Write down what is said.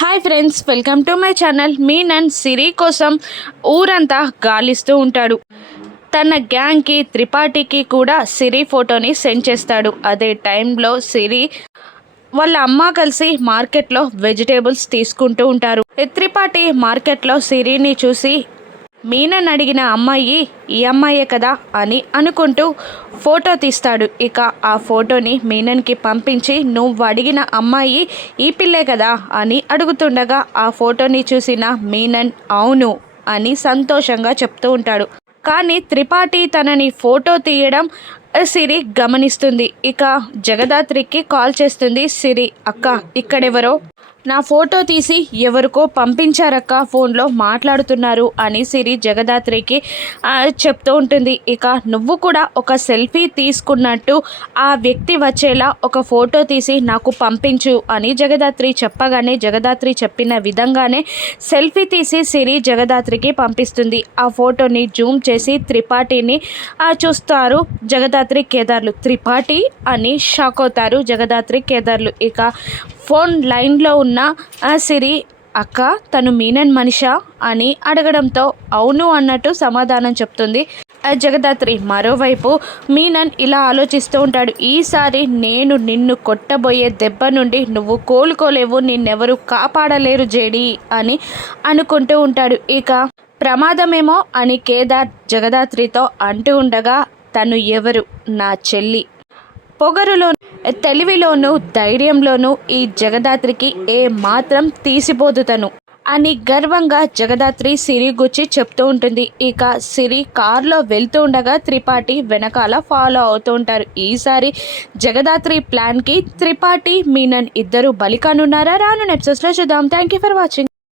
Hi friends welcome to my channel మీ నన్ సిరి కోసం ఊరంతా గాలిస్తూ ఉంటాడు. తన గ్యాంగ్కి త్రిపాఠికి కూడా సిరి ఫోటోని సెండ్ చేస్తాడు. అదే టైంలో సిరి వాళ్ళ అమ్మ కలిసి మార్కెట్లో వెజిటేబుల్స్ తీసుకుంటూ ఉంటారు. త్రిపాఠి మార్కెట్లో సిరిని చూసి మీనన్ అడిగిన అమ్మాయి ఈ అమ్మాయే కదా? అని అనుకుంటూ ఫోటో తీస్తాడు. ఇక ఆ ఫోటోని మీనన్కి పంపించి నువ్వు అడిగిన అమ్మాయి ఈ పిల్లే కదా? అని అడుగుతుండగా ఆ ఫోటోని చూసిన మీనన్ అవును అని సంతోషంగా చెప్తూ ఉంటాడు. కానీ త్రిపాఠి తనని ఫోటో తీయడం సిరి గమనిస్తుంది. ఇక జగదాత్రికి కాల్ చేస్తుంది సిరి అక్క ఇక్కడెవరో? నా ఫోటో తీసి ఎవరికో పంపించారక్క ఫోన్లో మాట్లాడుతున్నారు అని సిరి జగదాత్రికి చెప్తూ ఉంటుంది. ఇక నువ్వు కూడా ఒక సెల్ఫీ తీసుకున్నట్టు ఆ వ్యక్తి వచ్చేలా ఒక ఫోటో తీసి నాకు పంపించు అని జగదాత్రి చెప్పగానే జగదాత్రి చెప్పిన విధంగానే సెల్ఫీ తీసి సిరి జగదాత్రికి పంపిస్తుంది. ఆ ఫోటోని జూమ్ చేసి త్రిపాఠిని చూస్తారు జగదాత్రి. కేదార్లు త్రిపాఠి అని షాక్ అవుతారు. జగదాత్రి కేదార్లు ఇక ఫోన్ లైన్లో ఉన్న ఆ సిరి అక్క తను మీనన్ మనిషా? అని అడగడంతో అవును అన్నట్టు సమాధానం చెప్తుంది. ఆ జగదాత్రి మరోవైపు మీనన్ ఇలా ఆలోచిస్తూ ఉంటాడు ఈసారి నేను నిన్ను కొట్టబోయే దెబ్బ నుండి నువ్వు కోలుకోలేవు నిన్నెవరు కాపాడలేరు జేడి అని అనుకుంటూ ఉంటాడు. ఇక ప్రమాదమేమో అని కేదార్ జగదాత్రితో అంటూ ఉండగా తను ఎవరు? నా చెల్లి. పొగరులో తెలివిలోనూ ధైర్యంలోనూ ఈ జగదాత్రికి ఏ మాత్రం తీసిపోదు తను అని గర్వంగా జగదాత్రి సిరి గుచ్చి చెప్తూ ఉంటుంది. ఇక సిరి కారులో వెళ్తూ ఉండగా త్రిపాఠి వెనకాల ఫాలో అవుతూ ఉంటారు. ఈసారి జగదాత్రి ప్లాన్కి త్రిపాఠి మీనన్ ఇద్దరు బలికానున్నారా? రాను నెప్సెస్లో చూద్దాం. Thank you for watching